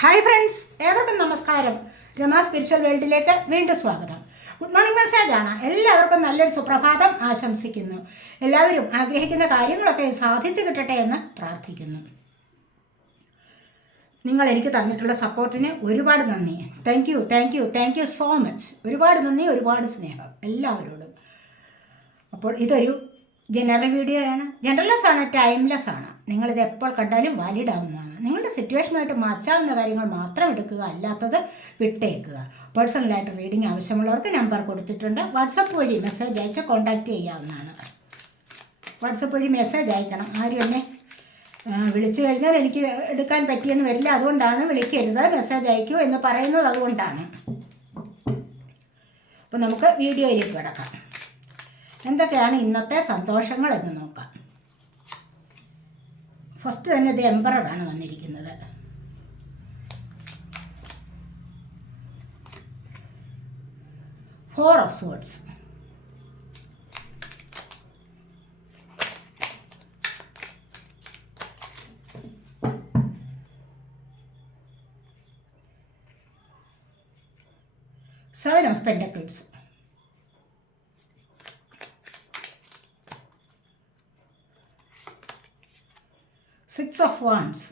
Hi friends ഏവർക്കും നമസ്കാരം. Rama spiritual വേൾഡിലേക്ക് വീണ്ടും സ്വാഗതം. ഗുഡ് മോർണിംഗ് മെസ്സേജ് ആണ്. എല്ലാവർക്കും നല്ലൊരു സുപ്രഭാതം ആശംസിക്കുന്നു. എല്ലാവരും ആഗ്രഹിക്കുന്ന കാര്യങ്ങളൊക്കെ സാധിച്ചു കിട്ടട്ടെ എന്ന് പ്രാർത്ഥിക്കുന്നു. നിങ്ങൾ എനിക്ക് തന്നിട്ടുള്ള സപ്പോർട്ടിന് ഒരുപാട് നന്ദി. Thank you thank you thank you so much ഒരുപാട് നന്ദി ഒരുപാട് സ്നേഹം എല്ലാവരോടും. അപ്പോൾ ഇതൊരു ജനറൽ വീഡിയോ ആണ്. ജനറൽലെസ് ആണ് ടൈംലെസ് ആണ്. നിങ്ങളിത് എപ്പോൾ കണ്ടാലും വാലിഡ് ആവുന്നതാണ്. നിങ്ങളുടെ സിറ്റുവേഷനുമായിട്ട് മാച്ചാവുന്ന കാര്യങ്ങൾ മാത്രം എടുക്കുക അല്ലാത്തത് വിട്ടേക്കുക. പേഴ്സണലായിട്ട് റീഡിംഗ് ആവശ്യമുള്ളവർക്ക് നമ്പർ കൊടുത്തിട്ടുണ്ട്. വാട്സപ്പ് വഴി മെസ്സേജ് അയച്ച് കോൺടാക്റ്റ് ചെയ്യാവുന്നതാണ്. വാട്സപ്പ് വഴി മെസ്സേജ് അയക്കണം. ആരും എന്നെ വിളിച്ചു കഴിഞ്ഞാൽ എനിക്ക് എടുക്കാൻ പറ്റിയെന്ന് വരില്ല. അതുകൊണ്ടാണ് വിളിക്കരുത്. മെസ്സേജ് അയക്കൂ എന്ന് പറയുന്നത് അതുകൊണ്ടാണ്. അപ്പം നമുക്ക് വീഡിയോയിലേക്ക് കിടക്കാം. എന്തൊക്കെയാണ് ഇന്നത്തെ സന്തോഷങ്ങൾ എന്ന് നോക്കാം. ഫസ്റ്റ് തന്നെ ഇത് എംബറാണ് വന്നിരിക്കുന്നത്. Four of swords seven of pentacles six of wands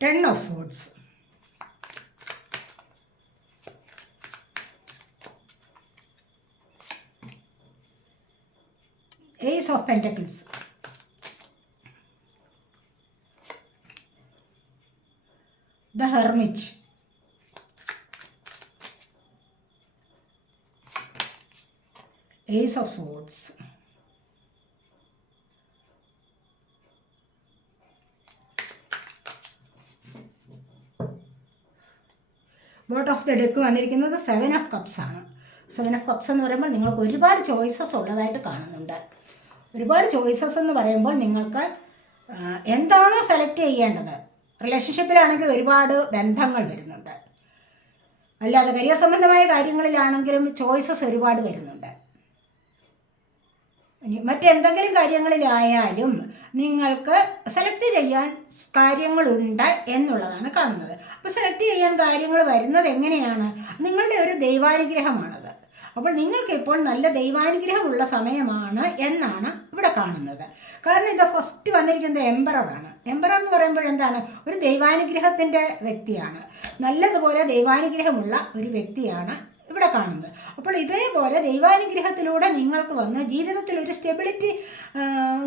ten of swords Ace of Pentacles. The Hermit. Ace of Swords. Bottom of the deck വന്നിരിക്കുന്നത് സെവൻ ഓഫ് കപ്സ് ആണ് സെവൻ ഓഫ് കപ്സ് എന്ന് പറയുമ്പോൾ നിങ്ങൾക്ക് ഒരുപാട് ചോയ്സസ് ഉള്ളതായിട്ട് കാണുന്നുണ്ട് ഒരുപാട് choices എന്ന് പറയുമ്പോൾ നിങ്ങൾക്ക് എന്താണോ സെലക്ട് ചെയ്യേണ്ടത്? റിലേഷൻഷിപ്പിലാണെങ്കിൽ ഒരുപാട് ബന്ധങ്ങൾ വരുന്നുണ്ട്. അല്ലാതെ കരിയർ സംബന്ധമായ കാര്യങ്ങളിലാണെങ്കിലും ചോയ്സസ് ഒരുപാട് വരുന്നുണ്ട്. മറ്റെന്തെങ്കിലും കാര്യങ്ങളിലായാലും നിങ്ങൾക്ക് സെലക്ട് ചെയ്യാൻ കാര്യങ്ങളുണ്ട് എന്നുള്ളതാണ് കാണുന്നത്. അപ്പോൾ സെലക്ട് ചെയ്യാൻ കാര്യങ്ങൾ വരുന്നത് എങ്ങനെയാണ്? നിങ്ങളുടെ ഒരു ദൈവാനുഗ്രഹമാണത്. അപ്പോൾ നിങ്ങൾക്ക് ഇപ്പോൾ നല്ല ദൈവാനുഗ്രഹമുള്ള സമയമാണ് എന്നാണ് ഇവിടെ കാണുന്നത്. കാരണം ഇത് ഫസ്റ്റ് വന്നിരിക്കുന്നത് എംബറാണ് എംബറർ എന്ന് പറയുമ്പോൾ എന്താണ്? ഒരു ദൈവാനുഗ്രഹത്തിന്റെ വ്യക്തിയാണ്. നല്ലതുപോലെ ദൈവാനുഗ്രഹമുള്ള ഒരു വ്യക്തിയാണ് ഇവിടെ കാണുന്നത്. അപ്പോൾ ഇതേപോലെ ദൈവാനുഗ്രഹത്തിലൂടെ നിങ്ങൾക്ക് വന്ന് ജീവിതത്തിൽ ഒരു സ്റ്റെബിലിറ്റി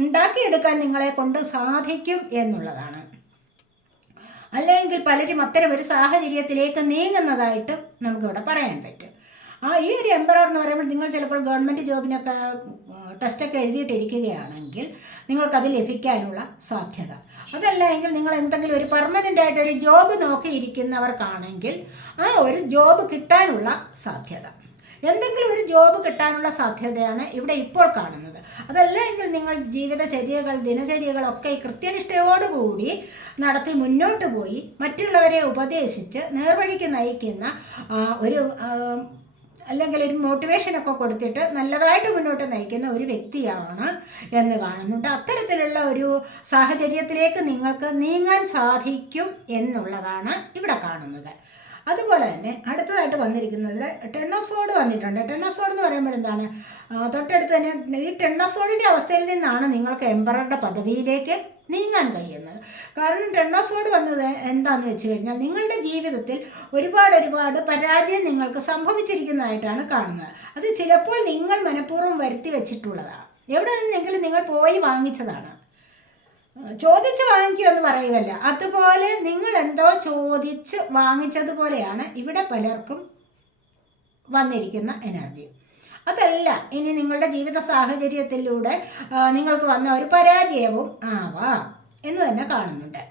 ഉണ്ടാക്കിയെടുക്കാൻ നിങ്ങളെ കൊണ്ട് സാധിക്കും എന്നുള്ളതാണ്. അല്ലെങ്കിൽ പലരും അത്തരം ഒരു സാഹചര്യത്തിലേക്ക് നീങ്ങുന്നതായിട്ട് നമുക്കിവിടെ പറയാൻ പറ്റും. ആ ഈ ഒരു എംബറർ എന്ന് പറയുമ്പോൾ നിങ്ങൾ ചിലപ്പോൾ ഗവൺമെന്റ് ജോബിനൊക്കെ ടെസ്റ്റൊക്കെ എഴുതിയിട്ടിരിക്കുകയാണെങ്കിൽ നിങ്ങൾക്കത് ലഭിക്കാനുള്ള സാധ്യത. അതല്ല എങ്കിൽ നിങ്ങൾ എന്തെങ്കിലും ഒരു പെർമനന്റ് ആയിട്ട് ഒരു ജോബ് നോക്കിയിരിക്കുന്നവർക്കാണെങ്കിൽ ആ ഒരു ജോബ് കിട്ടാനുള്ള സാധ്യത. എന്തെങ്കിലും ഒരു ജോബ് കിട്ടാനുള്ള സാധ്യതയാണ് ഇവിടെ ഇപ്പോൾ കാണുന്നത്. അതല്ല എങ്കിൽ നിങ്ങൾ ജീവിതചര്യകൾ ദിനചര്യകളൊക്കെ കൃത്യനിഷ്ഠയോടുകൂടി നടത്തി മുന്നോട്ട് പോയി മറ്റുള്ളവരെ ഉപദേശിച്ച് നേർവഴിക്ക് നയിക്കുന്ന ഒരു അല്ലെങ്കിൽ ഒരു മോട്ടിവേഷനൊക്കെ കൊടുത്തിട്ട് നല്ലതായിട്ട് മുന്നോട്ട് നയിക്കുന്ന ഒരു വ്യക്തിയാണ് എന്ന് കാണുന്നുണ്ട്. അത്തരത്തിലുള്ള ഒരു സാഹചര്യത്തിലേക്ക് നിങ്ങൾക്ക് നീങ്ങാൻ സാധിക്കും എന്നുള്ളതാണ് ഇവിടെ കാണുന്നത്. അതുപോലെ തന്നെ അടുത്തതായിട്ട് വന്നിരിക്കുന്നത് ടെൺ ഓഫ് സോഡ് വന്നിട്ടുണ്ട്. ടെൺ ഓഫ് സോഡ് എന്ന് പറയുമ്പോൾ എന്താണ്? തൊട്ടടുത്ത് തന്നെ ഈ ടെൺ ഓഫ് സോഡിന്റെ അവസ്ഥയിൽ നിന്നാണ് നിങ്ങൾക്ക് എംപറുടെ പദവിയിലേക്ക് നീങ്ങാൻ കഴിയുന്നത്. കാരണം റൺ ഓഫ് വന്നത് എന്താണെന്ന് വെച്ച് കഴിഞ്ഞാൽ നിങ്ങളുടെ ജീവിതത്തിൽ ഒരുപാട് ഒരുപാട് പരാജയം നിങ്ങൾക്ക് സംഭവിച്ചിരിക്കുന്നതായിട്ടാണ് കാണുന്നത്. അത് ചിലപ്പോൾ നിങ്ങൾ മനഃപൂർവം വരുത്തി വെച്ചിട്ടുള്ളതാണ്. എവിടെ നിന്നെങ്കിലും നിങ്ങൾ പോയി വാങ്ങിച്ചതാണ്. ചോദിച്ച് വാങ്ങിക്കുമെന്ന് പറയുമല്ല അതുപോലെ നിങ്ങൾ എന്തോ ചോദിച്ച് വാങ്ങിച്ചതുപോലെയാണ് ഇവിടെ പലർക്കും വന്നിരിക്കുന്ന എനർജി അതല്ല ഇനി നിങ്ങളുടെ ജീവിത സാഹചര്യത്തിലൂടെ നിങ്ങൾക്ക് വന്ന ഒരു പരാജയവും ആവാം. എന്ന് തന്നെ കാണുന്നുണ്ട്.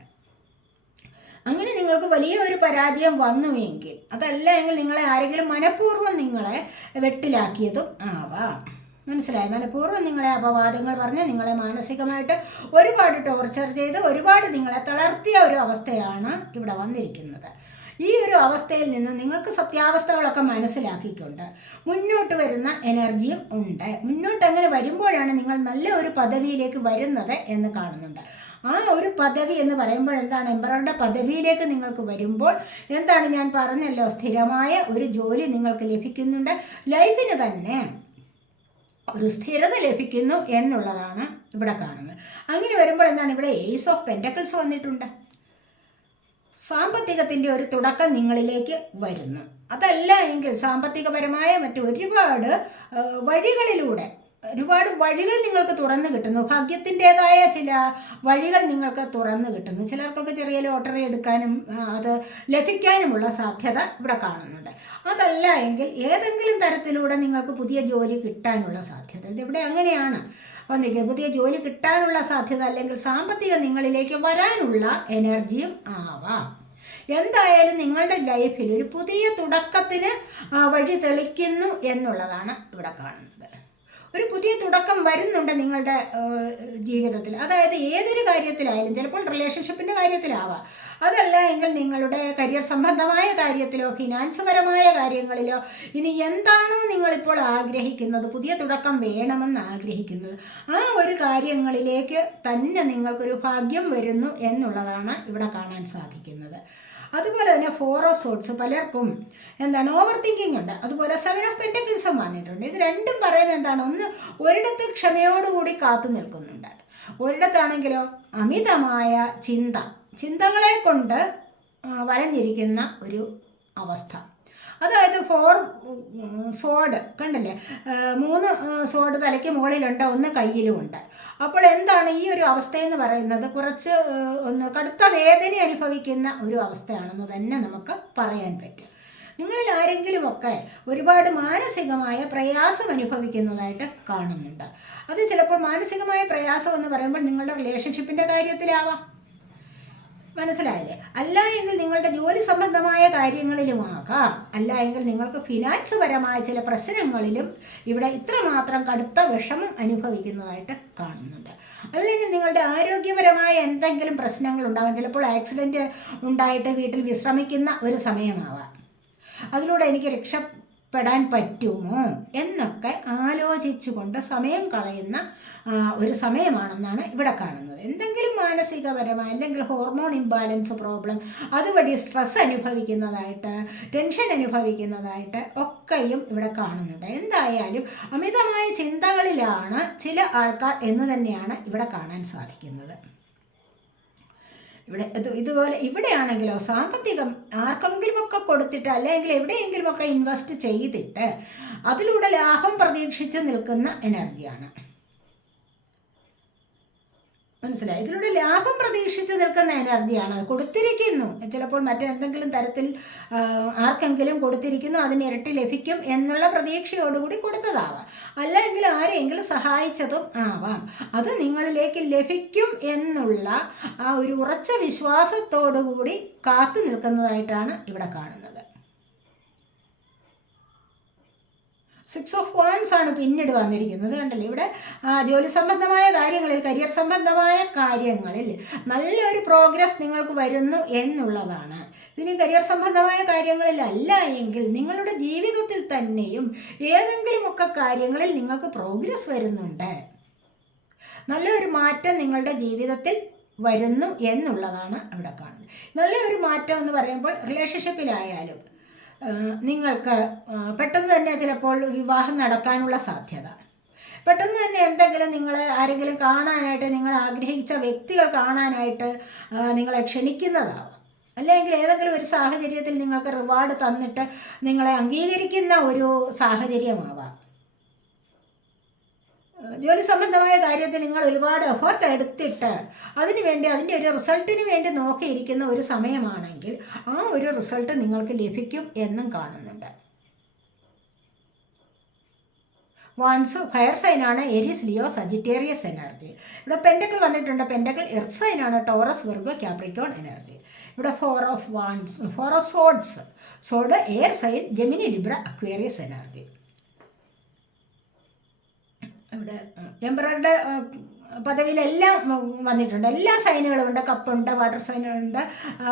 അങ്ങനെ നിങ്ങൾക്ക് വലിയ ഒരു പരാജയം വന്നുവെങ്കിൽ അതല്ല എങ്കിൽ നിങ്ങളെ ആരെങ്കിലും മനഃപൂർവം നിങ്ങളെ വെട്ടിലാക്കിയതും ആവാം. മനസ്സിലായി? മനഃപൂർവം നിങ്ങളെ അപവാദങ്ങൾ പറഞ്ഞ് നിങ്ങളെ മാനസികമായിട്ട് ഒരുപാട് ടോർച്ചർ ചെയ്ത് ഒരുപാട് നിങ്ങളെ തളർത്തിയ ഒരു അവസ്ഥയാണ് ഇവിടെ വന്നിരിക്കുന്നത്. ഈ ഒരു അവസ്ഥയിൽ നിന്ന് നിങ്ങൾക്ക് സത്യാവസ്ഥകളൊക്കെ മനസ്സിലാക്കിക്കൊണ്ട് മുന്നോട്ട് വരുന്ന എനർജിയും ഉണ്ട്. മുന്നോട്ട് അങ്ങനെ വരുമ്പോഴാണ് നിങ്ങൾ നല്ല ഒരു പദവിയിലേക്ക് വരുന്നത് എന്ന് കാണുന്നുണ്ട്. ആ ഒരു പദവി എന്ന് പറയുമ്പോൾ എന്താണ്? എംബററുടെ പദവിയിലേക്ക് നിങ്ങൾക്ക് വരുമ്പോൾ എന്താണ് ഞാൻ പറഞ്ഞല്ലോ? സ്ഥിരമായ ഒരു ജോലി നിങ്ങൾക്ക് ലഭിക്കുന്നുണ്ട്. ലൈഫിന് തന്നെ ഒരു സ്ഥിരത ലഭിക്കുന്നു എന്നുള്ളതാണ് ഇവിടെ കാണുന്നത്. അങ്ങനെ വരുമ്പോൾ എന്താണ്? ഇവിടെ എയ്സ് ഓഫ് പെന്റക്കിൾസ് വന്നിട്ടുണ്ട്. സാമ്പത്തികത്തിന്റെ ഒരു തുടക്കം നിങ്ങളിലേക്ക് വരുന്നു. അതല്ല എങ്കിൽ സാമ്പത്തികപരമായ മറ്റു ഒരുപാട് വഴികളിലൂടെ ഒരുപാട് വഴികൾ നിങ്ങൾക്ക് തുറന്നു കിട്ടുന്നു. ഭാഗ്യത്തിന്റെതായ ചില വഴികൾ നിങ്ങൾക്ക് തുറന്നു കിട്ടുന്നു. ചിലർക്കൊക്കെ ചെറിയ ലോട്ടറി എടുക്കാനും അത് ലഭിക്കാനുമുള്ള സാധ്യത ഇവിടെ കാണുന്നുണ്ട്. അതല്ല എങ്കിൽ ഏതെങ്കിലും തരത്തിലൂടെ നിങ്ങൾക്ക് പുതിയ ജോലി കിട്ടാനുള്ള സാധ്യത. ഇതിവിടെ അങ്ങനെയാണ് വന്നിരിക്കുക പുതിയ ജോലി കിട്ടാനുള്ള സാധ്യത അല്ലെങ്കിൽ സാമ്പത്തിക നിങ്ങളിലേക്ക് വരാനുള്ള എനർജിയും ആവാം. എന്തായാലും നിങ്ങളുടെ ലൈഫിൽ ഒരു പുതിയ തുടക്കത്തിന് വഴി തെളിക്കുന്നു എന്നുള്ളതാണ് ഇവിടെ കാണുന്നത്. ഒരു പുതിയ തുടക്കം വരുന്നുണ്ട് നിങ്ങളുടെ ജീവിതത്തിൽ. അതായത് ഏതൊരു കാര്യത്തിലായാലും ചിലപ്പോൾ റിലേഷൻഷിപ്പിന്റെ കാര്യത്തിലാവാം. അതല്ല എങ്കിൽ നിങ്ങളുടെ കരിയർ സംബന്ധമായ കാര്യത്തിലോ ഫിനാൻസ് പരമായ കാര്യങ്ങളിലോ ഇനി എന്താണോ നിങ്ങളിപ്പോൾ ആഗ്രഹിക്കുന്നത് പുതിയ തുടക്കം വേണമെന്ന് ആഗ്രഹിക്കുന്നത് ആ ഒരു കാര്യങ്ങളിലേക്ക് തന്നെ നിങ്ങൾക്കൊരു ഭാഗ്യം വരുന്നു എന്നുള്ളതാണ് ഇവിടെ കാണാൻ സാധിക്കുന്നത്. അതുപോലെ തന്നെ ഫോർ ഓഫ് സോട്ട്സ് പലർക്കും എന്താണ് ഓവർ തിങ്കിങ് ഉണ്ട്. അതുപോലെ സെവൻ ഓഫ് പെന്റക്കിൾസും വന്നിട്ടുണ്ട്. ഇത് രണ്ടും പറയുന്നത് എന്താണ്? ഒന്ന് ഒരിടത്ത് ക്ഷമയോടുകൂടി കാത്തു നിൽക്കുന്നുണ്ട്. ഒരിടത്താണെങ്കിലോ അമിതമായ ചിന്ത. ചിന്തകളെ കൊണ്ട് വരഞ്ഞിരിക്കുന്ന ഒരു അവസ്ഥ. അതായത് ഫോർ സോഡ് കണ്ടില്ലേ? മൂന്ന് സോഡ് തലയ്ക്ക് മുകളിലുണ്ട് ഒന്ന് കയ്യിലുമുണ്ട്. അപ്പോൾ എന്താണ് ഈ ഒരു അവസ്ഥയെന്ന് പറയുന്നത്? കുറച്ച് ഒന്ന് കടുത്ത വേദന അനുഭവിക്കുന്ന ഒരു അവസ്ഥയാണെന്ന് തന്നെ നമുക്ക് പറയാൻ പറ്റും. നിങ്ങളിൽ ആരെങ്കിലുമൊക്കെ ഒരുപാട് മാനസികമായ പ്രയാസം അനുഭവിക്കുന്നതായിട്ട് കാണുന്നുണ്ട്. അത് ചിലപ്പോൾ മാനസികമായ പ്രയാസം എന്ന് പറയുമ്പോൾ നിങ്ങളുടെ റിലേഷൻഷിപ്പിന്റെ കാര്യത്തിലാവാം. മനസ്സിലായില്ലേ? അല്ല എങ്കിൽ നിങ്ങളുടെ ജോലി സംബന്ധമായ കാര്യങ്ങളിലുമാകാം. അല്ല എങ്കിൽ നിങ്ങൾക്ക് ഫിനാൻസ് പരമായ ചില പ്രശ്നങ്ങളിലും ഇവിടെ ഇത്രമാത്രം കടുത്ത വിഷമം അനുഭവിക്കുന്നതായിട്ട് കാണുന്നുണ്ട്. അല്ലെങ്കിൽ നിങ്ങളുടെ ആരോഗ്യപരമായ എന്തെങ്കിലും പ്രശ്നങ്ങൾ ഉണ്ടാവാം. ചിലപ്പോൾ ആക്സിഡന്റ് ഉണ്ടായിട്ട് വീട്ടിൽ വിശ്രമിക്കുന്ന ഒരു സമയമാവാം. അതിലൂടെ എനിക്ക് രക്ഷപ്പെടാൻ പറ്റുമോ എന്നൊക്കെ ആലോചിച്ചുകൊണ്ട് സമയം കളയുന്ന ഒരു സമയമാണെന്നാണ് ഇവിടെ കാണുന്നത്. എന്തെങ്കിലും മാനസികപരമായ അല്ലെങ്കിൽ ഹോർമോൺ ഇംബാലൻസ് പ്രോബ്ലം അതുവഴി സ്ട്രെസ് അനുഭവിക്കുന്നതായിട്ട് ടെൻഷൻ അനുഭവിക്കുന്നതായിട്ട് ഒക്കെയും ഇവിടെ കാണുന്നുണ്ട്. എന്തായാലും അമിതമായ ചിന്തകളിലാണ് ചില ആൾക്കാർ എന്ന് തന്നെയാണ് ഇവിടെ കാണാൻ സാധിക്കുന്നത്. ഇവിടെ ഇത് ഇതുപോലെ ഇവിടെയാണെങ്കിലോ സാമ്പത്തികം ആർക്കെങ്കിലുമൊക്കെ കൊടുത്തിട്ട് അല്ലെങ്കിൽ എവിടെയെങ്കിലുമൊക്കെ ഇൻവെസ്റ്റ് ചെയ്തിട്ട് അതിലൂടെ ലാഭം പ്രതീക്ഷിച്ച് നിൽക്കുന്ന എനർജിയാണ് മനസ്സിലായി. ഇതിലൂടെ ലാഭം പ്രതീക്ഷിച്ച് നിൽക്കുന്ന എനർജിയാണ്. കൊടുത്തിരിക്കുന്നു. ചിലപ്പോൾ മറ്റെന്തെങ്കിലും തരത്തിൽ ആർക്കെങ്കിലും കൊടുത്തിരിക്കുന്നു അതിന് ഇരട്ടി ലഭിക്കും എന്നുള്ള പ്രതീക്ഷയോടുകൂടി കൊടുത്തതാവാം. അല്ലെങ്കിൽ ആരെയെങ്കിലും സഹായിച്ചതും ആവാം. അത് നിങ്ങളിലേക്ക് ലഭിക്കും എന്നുള്ള ആ ഒരു ഉറച്ച വിശ്വാസത്തോടുകൂടി കാത്തു നിൽക്കുന്നതായിട്ടാണ് ഇവിടെ കാണുന്നത്. സിക്സ് ഓഫ് വാൻസ് ആണ് പിന്നീട് വന്നിരിക്കുന്നത്. കണ്ടല്ലേ? ഇവിടെ ജോലി സംബന്ധമായ കാര്യങ്ങളിൽ കരിയർ സംബന്ധമായ കാര്യങ്ങളിൽ നല്ലൊരു പ്രോഗ്രസ് നിങ്ങൾക്ക് വരുന്നു എന്നുള്ളതാണ്. ഇനി കരിയർ സംബന്ധമായ കാര്യങ്ങളിലല്ല എങ്കിൽ നിങ്ങളുടെ ജീവിതത്തിൽ തന്നെയും ഏതെങ്കിലുമൊക്കെ കാര്യങ്ങളിൽ നിങ്ങൾക്ക് പ്രോഗ്രസ് വരുന്നുണ്ട്. നല്ലൊരു മാറ്റം നിങ്ങളുടെ ജീവിതത്തിൽ വരുന്നു എന്നുള്ളതാണ് അവിടെ കാണുന്നത്. നല്ലൊരു മാറ്റം എന്ന് പറയുമ്പോൾ റിലേഷൻഷിപ്പിലായാലും നിങ്ങൾക്ക് പെട്ടെന്ന് തന്നെ ചിലപ്പോൾ വിവാഹം നടക്കാനുള്ള സാധ്യത. പെട്ടെന്ന് തന്നെ എന്തെങ്കിലും നിങ്ങൾ ആരെങ്കിലും കാണാനായിട്ട് നിങ്ങൾ ആഗ്രഹിച്ച വ്യക്തികൾ കാണാനായിട്ട് നിങ്ങളെ ക്ഷണിക്കുന്നതാവാം. അല്ലെങ്കിൽ ഏതെങ്കിലും ഒരു സാഹചര്യത്തിൽ നിങ്ങൾക്ക് റിവാർഡ് തന്നിട്ട് നിങ്ങളെ അംഗീകരിക്കുന്ന ഒരു സാഹചര്യമാവാം. ജോലി സംബന്ധമായ കാര്യത്തിൽ നിങ്ങൾ ഒരുപാട് എഫേർട്ട് എടുത്തിട്ട് അതിനു വേണ്ടി അതിന്റെ ഒരു റിസൾട്ടിന് വേണ്ടി നോക്കിയിരിക്കുന്ന ഒരു സമയമാണെങ്കിൽ ആ ഒരു റിസൾട്ട് നിങ്ങൾക്ക് ലഭിക്കും എന്നും കാണുന്നുണ്ട്. വാൻസ് ഫയർ സൈനാണ് എരിസ് ലിയോ സജിറ്റേറിയസ് എനർജി ഇവിടെ പെൻഡക്കിൾ വന്നിട്ടുണ്ട്. പെൻഡക്കിൾ എർത്ത് സൈനാണ് ടോറസ് വെർഗോ ക്യാപ്രിക്കോൺ എനർജി ഇവിടെ four of wands four of swords sword air sign Gemini Libra Aquarius energy ഇവിടെ എംബററുടെ പദവിയിലെല്ലാം വന്നിട്ടുണ്ട്. എല്ലാ സൈനുകളും ഉണ്ട്. കപ്പുണ്ട് വാട്ടർ സൈൻ ഉണ്ട്.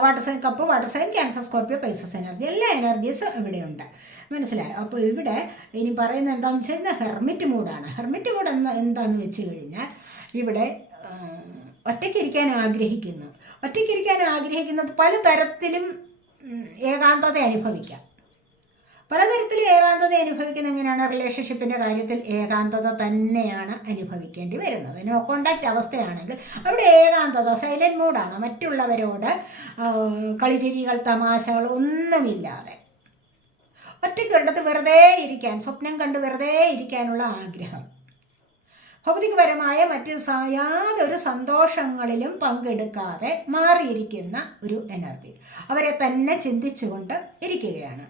Water sign cup water sign Cancer Scorpio Pisces energy. എല്ലാ എനർജീസും ഇവിടെയുണ്ട്. മനസ്സിലായോ? അപ്പോൾ ഇവിടെ ഇനി പറയുന്നത് എന്താണെന്ന് വെച്ച് കഴിഞ്ഞാൽ ഹെർമിറ്റ് മൂഡാണ്. ഹെർമിറ്റ് മൂഡ് എന്ന എന്താണെന്ന് വെച്ച് കഴിഞ്ഞാൽ ഇവിടെ ഒറ്റയ്ക്ക് ഒറ്റയ്ക്കിരിക്കാൻ ആഗ്രഹിക്കുന്നു. ഒറ്റയ്ക്കിരിക്കാൻ ആഗ്രഹിക്കുന്നത് പലതരത്തിലും ഏകാന്തത അനുഭവിക്കാം. പലതരത്തിലും ഏകാന്തത അനുഭവിക്കുന്ന എങ്ങനെയാണ്? റിലേഷൻഷിപ്പിന്റെ കാര്യത്തിൽ ഏകാന്തത തന്നെയാണ് അനുഭവിക്കേണ്ടി വരുന്നത്. നോ കോണ്ടാക്റ്റ് അവസ്ഥയാണെങ്കിൽ അവിടെ ഏകാന്തത സൈലന്റ് മൂഡാണ് മറ്റുള്ളവരോട് കളിചിരികൾ തമാശകൾ ഒന്നുമില്ലാതെ. ഒറ്റയ്ക്കൊരിടത്ത് വെറുതെ ഇരിക്കാൻ സ്വപ്നം കണ്ട് വെറുതെ ഇരിക്കാനുള്ള ആഗ്രഹം. ഭൗതികപരമായ മറ്റ് യാതൊരു സന്തോഷങ്ങളിലും പങ്കെടുക്കാതെ മാറിയിരിക്കുന്ന ഒരു എനർജി അവരെ തന്നെ ചിന്തിച്ചുകൊണ്ട് ഇരിക്കുകയാണ്.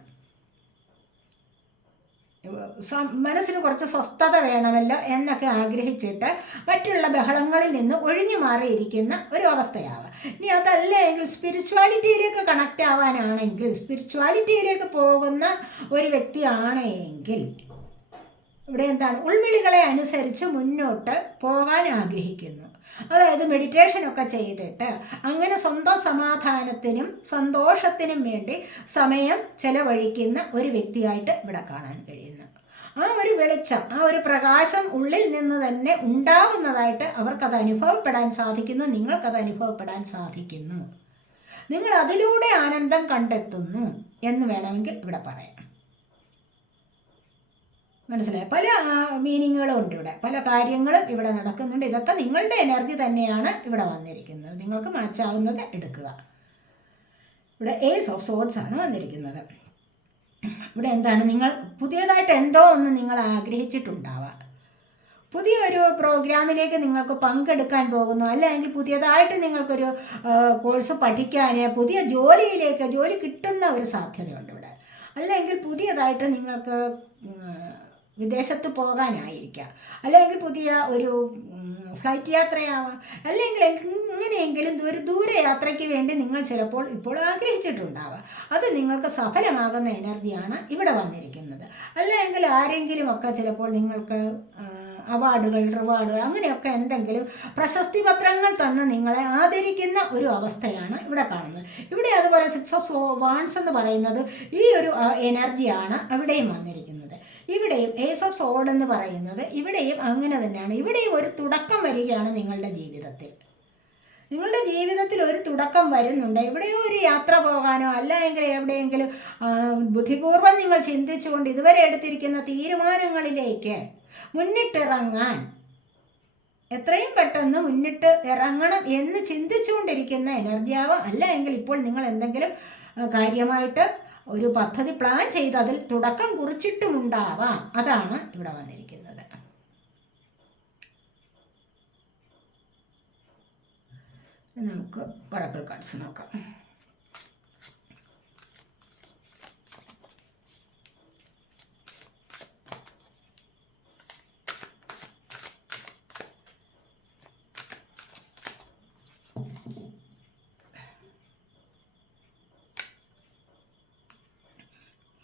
മനസ്സിന് കുറച്ച് സ്വസ്ഥത വേണമല്ലോ എന്നൊക്കെ ആഗ്രഹിച്ചിട്ട് മറ്റുള്ള ബഹളങ്ങളിൽ നിന്ന് ഒഴിഞ്ഞു മാറിയിരിക്കുന്ന ഒരു അവസ്ഥയാവാം ഇനി അതല്ല എങ്കിൽ സ്പിരിച്വാലിറ്റിയിലേക്ക് കണക്റ്റ് ആവാനാണെങ്കിൽ സ്പിരിച്വാലിറ്റിയിലേക്ക് പോകുന്ന ഒരു വ്യക്തിയാണെങ്കിൽ ഇവിടെ എന്താണ്? ഉൾവിളികളെ അനുസരിച്ച് മുന്നോട്ട് പോകാൻ ആഗ്രഹിക്കുന്നു. അതായത് മെഡിറ്റേഷനൊക്കെ ചെയ്തിട്ട് അങ്ങനെ സ്വന്തം സമാധാനത്തിനും സന്തോഷത്തിനും വേണ്ടി സമയം ചെലവഴിക്കുന്ന ഒരു വ്യക്തിയായിട്ട് ഇവിടെ കാണാൻ കഴിയുന്നു. ആ ഒരു വെളിച്ചം ആ ഒരു പ്രകാശം ഉള്ളിൽ നിന്ന് തന്നെ ഉണ്ടാകുന്നതായിട്ട് അവർക്കത് അനുഭവപ്പെടാൻ സാധിക്കുന്നു നിങ്ങൾക്കത് അനുഭവപ്പെടാൻ സാധിക്കുന്നു. നിങ്ങൾ അതിലൂടെ ആനന്ദം കണ്ടെത്തുന്നു എന്ന് വേണമെങ്കിൽ ഇവിടെ പറയാം. മനസ്സിലായി? പല മീനിങ്ങുകളും ഉണ്ട് ഇവിടെ. പല കാര്യങ്ങളും ഇവിടെ നടക്കുന്നുണ്ട്. ഇതൊക്കെ നിങ്ങളുടെ എനർജി തന്നെയാണ് ഇവിടെ വന്നിരിക്കുന്നത്. നിങ്ങൾക്ക് മാച്ചാവുന്നത് എടുക്കുക. ഇവിടെ ഏസ് ഓഫ് സോഡ്സ് ആണ് വന്നിരിക്കുന്നത്. ഇവിടെ എന്താണ്? നിങ്ങൾ പുതിയതായിട്ട് എന്തോ ഒന്ന് നിങ്ങൾ ആഗ്രഹിച്ചിട്ടുണ്ടാവുക പുതിയൊരു പ്രോഗ്രാമിലേക്ക് നിങ്ങൾക്ക് പങ്കെടുക്കാൻ പോകുന്നു. അല്ലെങ്കിൽ പുതിയതായിട്ട് നിങ്ങൾക്കൊരു കോഴ്സ് പഠിക്കാൻ പുതിയ ജോലിയിലേക്ക് ജോലി കിട്ടുന്ന ഒരു സാധ്യതയുണ്ട് ഇവിടെ. അല്ലെങ്കിൽ പുതിയതായിട്ട് നിങ്ങൾക്ക് വിദേശത്ത് പോകാനായിരിക്കാം. അല്ലെങ്കിൽ പുതിയ ഒരു ഫ്ലൈറ്റ് യാത്രയാവാം അല്ലെങ്കിൽ എങ്ങനെയെങ്കിലും ദൂര ദൂരയാത്രയ്ക്ക് വേണ്ടി നിങ്ങൾ ചിലപ്പോൾ ഇപ്പോൾ ആഗ്രഹിച്ചിട്ടുണ്ടാവാം. അത് നിങ്ങൾക്ക് സഫലമാകുന്ന എനർജിയാണ് ഇവിടെ വന്നിരിക്കുന്നത്. അല്ലെങ്കിൽ ആരെങ്കിലും ഒക്കെ ചിലപ്പോൾ നിങ്ങൾക്ക് അവാർഡുകൾ റിവാർഡുകൾ അങ്ങനെയൊക്കെ എന്തെങ്കിലും പ്രശസ്തി പത്രങ്ങൾ തന്ന് നിങ്ങളെ ആദരിക്കുന്ന ഒരു അവസ്ഥയാണ് ഇവിടെ കാണുന്നത്. ഇവിടെ അതുപോലെ സിക്സ് ഓഫ് വാൺസ് എന്ന് പറയുന്നത് ഈ ഒരു എനർജിയാണ് അവിടെയും വന്നിരിക്കുന്നത്. ഇവിടെയും ഏസ് ഓഫ് സോഡ് എന്ന് പറയുന്നത് ഇവിടെയും അങ്ങനെ തന്നെയാണ്. ഇവിടെയും ഒരു തുടക്കം വരികയാണ് നിങ്ങളുടെ ജീവിതത്തിൽ. നിങ്ങളുടെ ജീവിതത്തിൽ ഒരു തുടക്കം വരുന്നുണ്ട്. എവിടെയോ ഒരു യാത്ര പോകാനോ അല്ലെങ്കിൽ എവിടെയെങ്കിലും ബുദ്ധിപൂർവം നിങ്ങൾ ചിന്തിച്ചുകൊണ്ട് ഇതുവരെ എടുത്തിരിക്കുന്ന തീരുമാനങ്ങളിലേക്ക് മുന്നിട്ടിറങ്ങാൻ എത്രയും പെട്ടെന്ന് മുന്നിട്ട് ഇറങ്ങണം എന്ന് ചിന്തിച്ചുകൊണ്ടിരിക്കുന്ന എനർജിയാവോ. അല്ല എങ്കിൽ ഇപ്പോൾ നിങ്ങൾ എന്തെങ്കിലും കാര്യമായിട്ട് ഒരു പദ്ധതി പ്ലാൻ ചെയ്ത് അതിൽ തുടക്കം കുറിച്ചിട്ടുമുണ്ടാവാം. അതാണ് ഇവിടെ വന്നിരിക്കുന്നത്. നമുക്ക് ഒറക്കിൾ കാർഡ്സ് നോക്കാം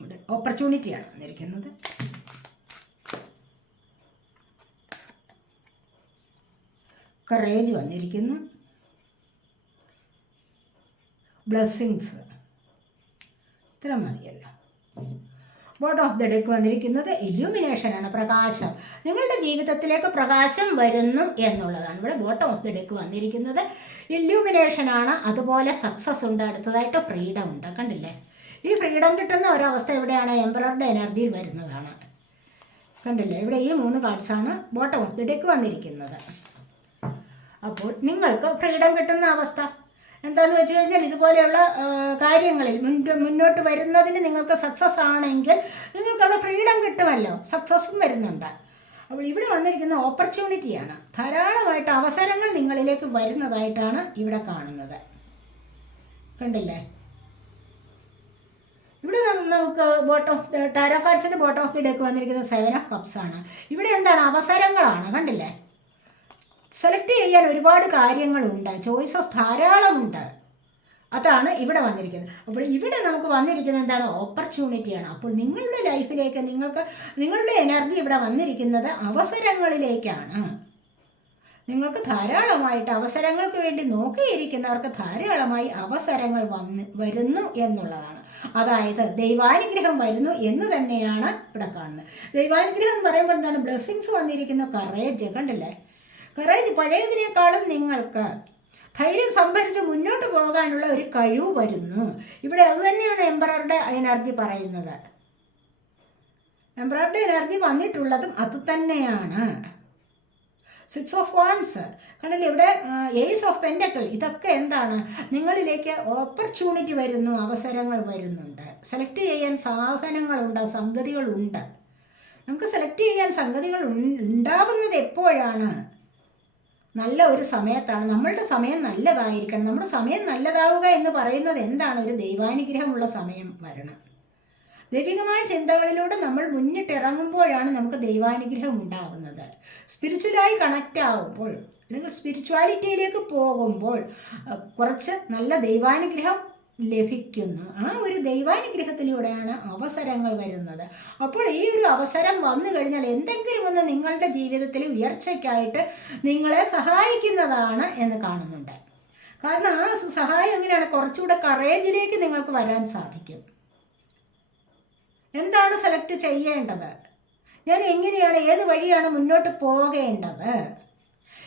ഇവിടെ ഓപ്പർച്യൂണിറ്റിയാണ് വന്നിരിക്കുന്നത്. കറേജ് വന്നിരിക്കുന്നു. ബ്ലെസ്സിങ്സ് ഇത്ര മതിയല്ലോ. ബോട്ട് ഓഫ് ദ ഡെക്ക് വന്നിരിക്കുന്നത് ഇല്യൂമിനേഷനാണ് പ്രകാശം. നിങ്ങളുടെ ജീവിതത്തിലേക്ക് പ്രകാശം വരുന്നു എന്നുള്ളതാണ്. ഇവിടെ ബോട്ടം ഓഫ് ദ ഡെക്ക് വന്നിരിക്കുന്നത് ഇല്യൂമിനേഷനാണ് അതുപോലെ സക്സസ് ഉണ്ട് അടുത്തതായിട്ട് ഫ്രീഡം ഉണ്ട്. കണ്ടില്ലേ? ഈ ഫ്രീഡം കിട്ടുന്ന ഒരവസ്ഥ എവിടെയാണ്? എംബ്രോയുടെ എനർജിയിൽ വരുന്നതാണ്. കണ്ടില്ലേ? ഇവിടെ ഈ മൂന്ന് കാർഡ്സാണ് ബോട്ടം ഓഫ് ദി ഡെക്ക് വന്നിരിക്കുന്നത്. അപ്പോൾ നിങ്ങൾക്ക് ഫ്രീഡം കിട്ടുന്ന അവസ്ഥ. എന്താണെന്ന് വെച്ച് കഴിഞ്ഞാൽ ഇതുപോലെയുള്ള കാര്യങ്ങളിൽ മുന്നോട്ട് വരുന്നതിന് നിങ്ങൾക്ക് സക്സസ് ആണെങ്കിൽ നിങ്ങൾക്ക് അവിടെ ഫ്രീഡം കിട്ടുമല്ലോ. സക്സസ്സും വരുന്നുണ്ട്. അപ്പോൾ ഇവിടെ വന്നിരിക്കുന്ന ഓപ്പർച്യൂണിറ്റിയാണ് ധാരാളമായിട്ട് അവസരങ്ങൾ നിങ്ങളിലേക്ക് വരുന്നതായിട്ടാണ് ഇവിടെ കാണുന്നത്. കണ്ടില്ലേ? ഇവിടെ നമുക്ക് ബോട്ട് ഓഫ് ദ ടാരോ കാർഡ്സിന്റെ ബോട്ട് ഓഫ് ദി ഡെക്ക് വന്നിരിക്കുന്നത് സെവൻ ഓഫ് കപ്സ് ആണ്. ഇവിടെ എന്താണ്? അവസരങ്ങളാണ് കണ്ടില്ലേ? സെലക്ട് ചെയ്യാൻ ഒരുപാട് കാര്യങ്ങളുണ്ട്. ചോയ്സസ് ധാരാളമുണ്ട്. അതാണ് ഇവിടെ വന്നിരിക്കുന്നത്. അപ്പോൾ ഇവിടെ നമുക്ക് വന്നിരിക്കുന്നത് എന്താണ്? ഓപ്പർച്യൂണിറ്റിയാണ് അപ്പോൾ നിങ്ങളുടെ ലൈഫിലേക്ക് നിങ്ങൾക്ക് നിങ്ങളുടെ എനർജി ഇവിടെ വന്നിരിക്കുന്നത് അവസരങ്ങളിലേക്കാണ്. നിങ്ങൾക്ക് ധാരാളമായിട്ട് അവസരങ്ങൾക്ക് വേണ്ടി നോക്കിയിരിക്കുന്നവർക്ക് ധാരാളമായി അവസരങ്ങൾ വന്ന് വരുന്നു എന്നുള്ളതാണ്. അതായത് ദൈവാനുഗ്രഹം വരുന്നു എന്ന് തന്നെയാണ് ഇവിടെ കാണുന്നത്. ദൈവാനുഗ്രഹം എന്ന് പറയുമ്പോൾ എന്താണ്? ബ്ലെസ്സിങ്സ് വന്നിരിക്കുന്ന. കറേജ് കണ്ടില്ലേ കറേജ് പഴയതിനേക്കാളും നിങ്ങൾക്ക് ധൈര്യം സംഭരിച്ച് മുന്നോട്ട് പോകാനുള്ള ഒരു കഴിവ് വരുന്നു. ഇവിടെ അത് തന്നെയാണ് എംബററുടെ എനർജി പറയുന്നത്. എംബററുടെ എനർജി വന്നിട്ടുള്ളതും അത് തന്നെയാണ്. സിക്സ് ഓഫ് വാൺസ് കാരണം ഇവിടെ ഏസ് ഓഫ് പെൻഡക്കിൾ ഇതൊക്കെ എന്താണ്? നിങ്ങളിലേക്ക് ഓപ്പർച്യൂണിറ്റി വരുന്നു അവസരങ്ങൾ വരുന്നുണ്ട്. സെലക്ട് ചെയ്യാൻ സാധനങ്ങളുണ്ട് സംഗതികളുണ്ട്. നമുക്ക് സെലക്ട് ചെയ്യാൻ സംഗതികൾ ഉണ്ടാകുന്നത് എപ്പോഴാണ്? നല്ല ഒരു സമയത്താണ്. നമ്മളുടെ സമയം നല്ലതായിരിക്കണം. നമ്മുടെ സമയം നല്ലതാവുക എന്ന് പറയുന്നത് എന്താണ്? ഒരു ദൈവാനുഗ്രഹമുള്ള സമയം വരണം. ദൈവികമായ ചിന്തകളിലൂടെ നമ്മൾ മുന്നിട്ടിറങ്ങുമ്പോഴാണ് നമുക്ക് ദൈവാനുഗ്രഹം ഉണ്ടാകുന്നത് സ്പിരിച്വലായി കണക്റ്റ് ആകുമ്പോൾ നിങ്ങൾ സ്പിരിച്വാലിറ്റിയിലേക്ക് പോകുമ്പോൾ കുറച്ച് നല്ല ദൈവാനുഗ്രഹം ലഭിക്കുന്നു. ആ ഒരു ദൈവാനുഗ്രഹത്തിലൂടെയാണ് അവസരങ്ങൾ വരുന്നത്. അപ്പോൾ ഈ ഒരു അവസരം വന്നു കഴിഞ്ഞാൽ എന്തെങ്കിലും ഒന്ന് നിങ്ങളുടെ ജീവിതത്തിൽ ഉയർച്ചയ്ക്കായിട്ട് നിങ്ങളെ സഹായിക്കുന്നതാണ് എന്ന് കാണുന്നുണ്ട്. കാരണം ആ സഹായം എങ്ങനെയാണ്? കുറച്ചുകൂടെ കറേജിലേക്ക് നിങ്ങൾക്ക് വരാൻ സാധിക്കും. എന്താണ് സെലക്ട് ചെയ്യേണ്ടത്? ഞാൻ എങ്ങനെയാണ് ഏത് വഴിയാണ് മുന്നോട്ട് പോകേണ്ടത്?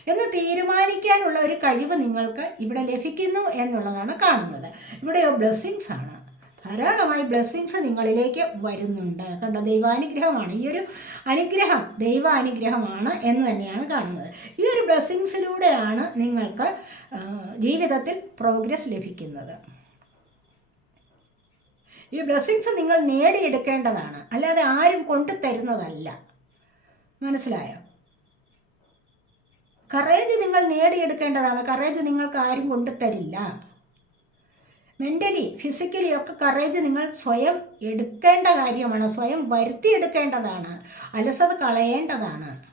എന്ന് തീരുമാനിക്കാനുള്ള ഒരു കഴിവ് നിങ്ങൾക്ക് ഇവിടെ ലഭിക്കുന്നു എന്നുള്ളതാണ് കാണുന്നത്. ഇവിടെയോ ബ്ലെസ്സിങ്സ് ആണ്. ധാരാളമായി ബ്ലെസ്സിങ്സ് നിങ്ങളിലേക്ക് വരുന്നുണ്ട്. കണ്ടോ ദൈവാനുഗ്രഹമാണ്. ഈ ഒരു അനുഗ്രഹം ദൈവാനുഗ്രഹമാണ് എന്ന് തന്നെയാണ് കാണുന്നത്. ഈ ഒരു ബ്ലെസ്സിങ്സിലൂടെയാണ് നിങ്ങൾക്ക് ജീവിതത്തിൽ പ്രോഗ്രസ് ലഭിക്കുന്നത്. ഈ ബ്ലെസ്സിങ്സ് നിങ്ങൾ നേടിയെടുക്കേണ്ടതാണ്. അല്ലാതെ ആരും കൊണ്ടു തരുന്നതല്ല മനസ്സിലായോ? കറേജ് നിങ്ങൾ നേടിയെടുക്കേണ്ടതാണ്. കറേജ് നിങ്ങൾക്ക് ആരും കൊണ്ടു തരില്ല മെന്റലി ഫിസിക്കലി ഒക്കെ കറേജ് നിങ്ങൾ സ്വയം എടുക്കേണ്ട കാര്യമാണ്. സ്വയം വരുത്തിയെടുക്കേണ്ടതാണ്. അലസത കളയേണ്ടതാണ്.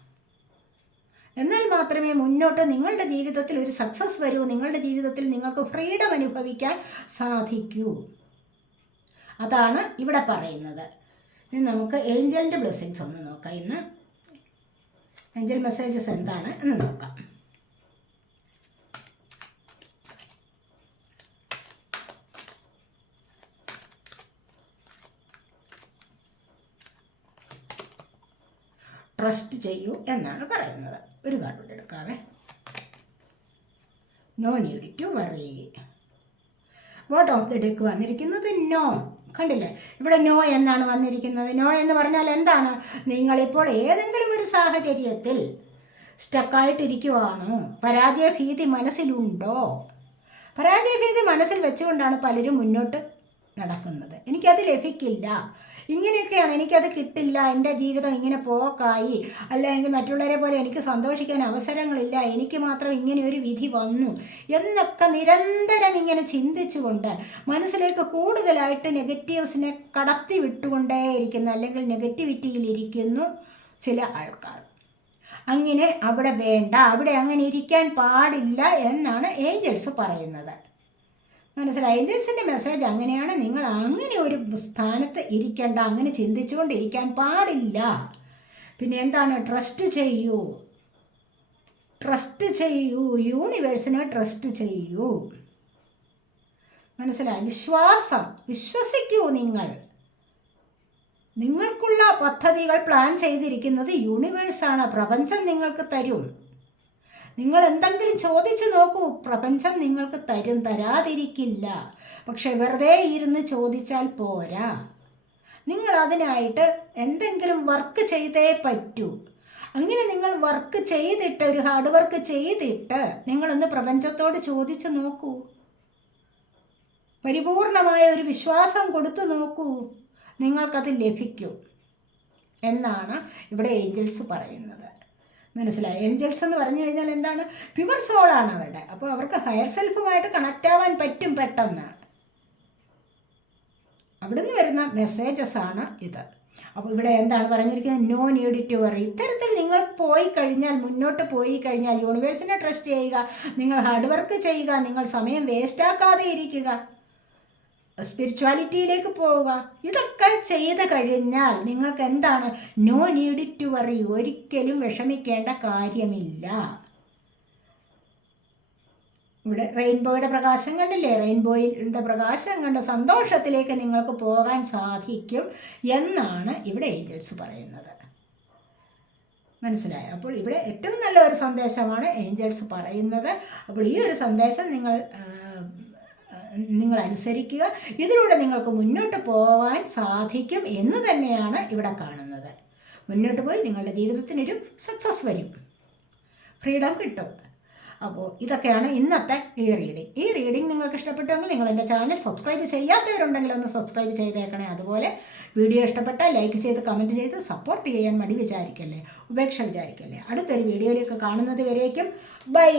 എന്നാൽ മാത്രമേ മുന്നോട്ട് നിങ്ങളുടെ ജീവിതത്തിൽ ഒരു സക്സസ് വരൂ. നിങ്ങളുടെ ജീവിതത്തിൽ നിങ്ങൾക്ക് ഫ്രീഡം അനുഭവിക്കാൻ സാധിക്കൂ. അതാണ് ഇവിടെ പറയുന്നത്. ഇനി നമുക്ക് ഏഞ്ചലിന്റെ ബ്ലെസ്സിങ്സ് ഒന്ന് നോക്കാം. ഇന്ന് ഏഞ്ചൽ മെസ്സേജസ് എന്താണ് എന്ന് നോക്കാം. ട്രസ്റ്റ് ചെയ്യൂ എന്നാണ് പറയുന്നത്. ഒരു card എടുക്കാവേ. No need to worry what of the deck വന്നിരിക്കുന്നത്? നോ കണ്ടില്ലേ? ഇവിടെ നോ എന്നാണ് വന്നിരിക്കുന്നത്. നോ എന്ന് പറഞ്ഞാൽ എന്താണ്? നിങ്ങളിപ്പോൾ ഏതെങ്കിലും ഒരു സാഹചര്യത്തിൽ സ്റ്റക്കായിട്ടിരിക്കുവാണോ പരാജയ ഭീതി മനസ്സിലുണ്ടോ? പരാജയ ഭീതി മനസ്സിൽ വെച്ചുകൊണ്ടാണ് പലരും മുന്നോട്ട് നടക്കുന്നത്. എനിക്കത് ലഭിക്കില്ല. ഇങ്ങനെയൊക്കെയാണ് എനിക്കത് കിട്ടില്ല എന്റെ ജീവിതം ഇങ്ങനെ പോക്കായി. അല്ലെങ്കിൽ മറ്റുള്ളവരെ പോലെ എനിക്ക് സന്തോഷിക്കാൻ അവസരങ്ങളില്ല എനിക്ക് മാത്രം ഇങ്ങനെ ഒരു വിധി വന്നു എന്നൊക്കെ നിരന്തരം ഇങ്ങനെ ചിന്തിച്ചുകൊണ്ട് മനസ്സിലേക്ക് കൂടുതലായിട്ട് നെഗറ്റീവ്സിനെ കടത്തി വിട്ടുകൊണ്ടേയിരിക്കുന്നു അല്ലെങ്കിൽ നെഗറ്റിവിറ്റിയിലിരിക്കുന്നു ചില ആൾക്കാർ. അങ്ങനെ അവിടെ വേണ്ട അവിടെ അങ്ങനെ ഇരിക്കാൻ പാടില്ല എന്നാണ് ഏഞ്ചൽസ് പറയുന്നത്. മനസ്സിലായി? ഏഞ്ചൽസിന്റെ മെസ്സേജ് അങ്ങനെയാണ്. നിങ്ങൾ അങ്ങനെ ഒരു സ്ഥാനത്ത് ഇരിക്കേണ്ട. അങ്ങനെ ചിന്തിച്ചുകൊണ്ടിരിക്കാൻ പാടില്ല. പിന്നെ എന്താണ്? ട്രസ്റ്റ് ചെയ്യൂ. ട്രസ്റ്റ് ചെയ്യൂ. യൂണിവേഴ്സിനെ ട്രസ്റ്റ് ചെയ്യൂ. മനസ്സിലായി? വിശ്വാസം. വിശ്വസിക്കൂ നിങ്ങൾ. നിങ്ങൾക്കുള്ള പദ്ധതികൾ പ്ലാൻ ചെയ്തിരിക്കുന്നത് യൂണിവേഴ്സാണ് പ്രപഞ്ചം നിങ്ങൾക്ക് തരും. നിങ്ങൾ എന്തെങ്കിലും ചോദിച്ചു നോക്കൂ. പ്രപഞ്ചം നിങ്ങൾക്ക് തരും തരാതിരിക്കില്ല. പക്ഷെ വെറുതെ ഇരുന്ന് ചോദിച്ചാൽ പോരാ. നിങ്ങൾ അതിനായിട്ട് എന്തെങ്കിലും വർക്ക് ചെയ്തേ പറ്റൂ. അങ്ങനെ നിങ്ങൾ വർക്ക് ചെയ്തിട്ട് ഒരു ഹാർഡ് വർക്ക് ചെയ്തിട്ട് നിങ്ങളൊന്ന് പ്രപഞ്ചത്തോട് ചോദിച്ചു നോക്കൂ. പരിപൂർണമായ ഒരു വിശ്വാസം കൊടുത്തു നോക്കൂ. നിങ്ങൾക്കത് ലഭിക്കും. എന്നാണ് ഇവിടെ ഏഞ്ചൽസ് പറയുന്നത്. മനസ്സിലായി. ഏഞ്ചൽസ് എന്ന് പറഞ്ഞു കഴിഞ്ഞാൽ എന്താണ്? പ്യുവർ സോളാണ് അവരുടെ. അപ്പോൾ അവർക്ക് ഹയർ സെൽഫുമായിട്ട് കണക്റ്റ് ആവാൻ പറ്റും പെട്ടെന്ന്. അവിടുന്ന് വരുന്ന മെസ്സേജസ് ആണ് ഇത്. അപ്പോൾ ഇവിടെ എന്താണ് പറഞ്ഞിരിക്കുന്നത്? നോ നീഡ് ടു വറി ഇത്തരത്തിൽ നിങ്ങൾ പോയി കഴിഞ്ഞാൽ മുന്നോട്ട് പോയി കഴിഞ്ഞാൽ യൂണിവേഴ്സിനെ ട്രസ്റ്റ് ചെയ്യുക നിങ്ങൾ ഹാർഡ് വർക്ക് ചെയ്യുക നിങ്ങൾ സമയം വേസ്റ്റാക്കാതെ ഇരിക്കുക. സ്പിരിച്വാലിറ്റിയിലേക്ക് പോവുക. ഇതൊക്കെ ചെയ്ത് കഴിഞ്ഞാൽ നിങ്ങൾക്ക് എന്താണ്? നോ നീഡ് ടു വറി ഒരിക്കലും വിഷമിക്കേണ്ട കാര്യമില്ല. ഇവിടെ റെയിൻബോയുടെ പ്രകാശം കണ്ടില്ലേ റെയിൻബോയുടെ പ്രകാശം കണ്ട സന്തോഷത്തിലേക്ക് നിങ്ങൾക്ക് പോകാൻ സാധിക്കും എന്നാണ് ഇവിടെ ഏഞ്ചൽസ് പറയുന്നത്. മനസ്സിലായോ? അപ്പോൾ ഇവിടെ ഏറ്റവും നല്ല ഒരു സന്ദേശമാണ് ഏഞ്ചൽസ് പറയുന്നത്. അപ്പോൾ ഈ ഒരു സന്ദേശം നിങ്ങൾ നിങ്ങൾ അനുസരിക്കുക ഇതിലൂടെ നിങ്ങൾക്ക് മുന്നോട്ട് പോകാൻ സാധിക്കും എന്ന് തന്നെയാണ് ഇവിടെ കാണുന്നത്. മുന്നോട്ട് പോയി നിങ്ങളുടെ ജീവിതത്തിനൊരു സക്സസ് വരും. ഫ്രീഡം കിട്ടും. അപ്പോൾ ഇതൊക്കെയാണ് ഇന്നത്തെ ഈ റീഡിംഗ് ഈ റീഡിംഗ് നിങ്ങൾക്ക് ഇഷ്ടപ്പെട്ടുവെങ്കിൽ നിങ്ങൾ എന്റെ ചാനൽ സബ്സ്ക്രൈബ് ചെയ്യാത്തവരുണ്ടെങ്കിൽ ഒന്ന് സബ്സ്ക്രൈബ് ചെയ്തേക്കണേ. അതുപോലെ വീഡിയോ ഇഷ്ടപ്പെട്ടാൽ ലൈക്ക് ചെയ്ത് കമന്റ് ചെയ്ത് സപ്പോർട്ട് ചെയ്യാൻ മടി വിചാരിക്കല്ലേ? ഉപേക്ഷ വിചാരിക്കല്ലേ? അടുത്തൊരു വീഡിയോയിലേക്ക് കാണുന്നത് വരേക്കും. ബൈ